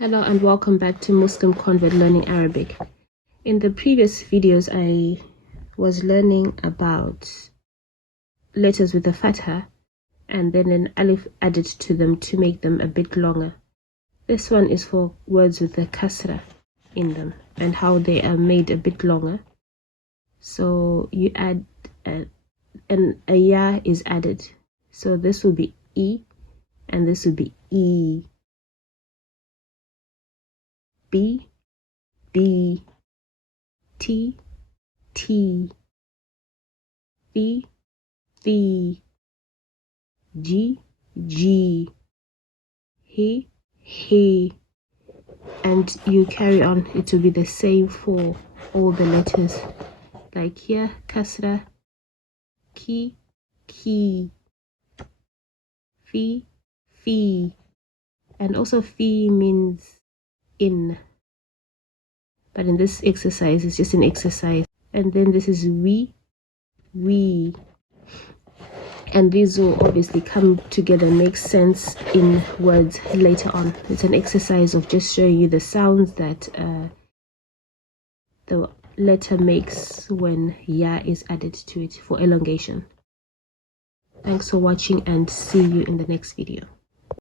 Hello and welcome back to Muslim Convert Learning Arabic. In the previous videos, I was learning about letters with a fatha and then an alif added to them to make them a bit longer. This one is for words with a kasra in them and how they are made a bit longer. So you add a ya is added. So this will be E and this will be E. B, B, T, T, V, V, G, G, He, He, and you carry on. It will be the same for all the letters. Like here, kasra, ki, ki, fi, fi, and also fi means in, but in this exercise it's just an exercise. And then this is we, and these will obviously come together and make sense in words later on. It's an exercise of just showing you the sounds that the letter makes when ya is added to it for elongation. Thanks for watching and see you in the next video.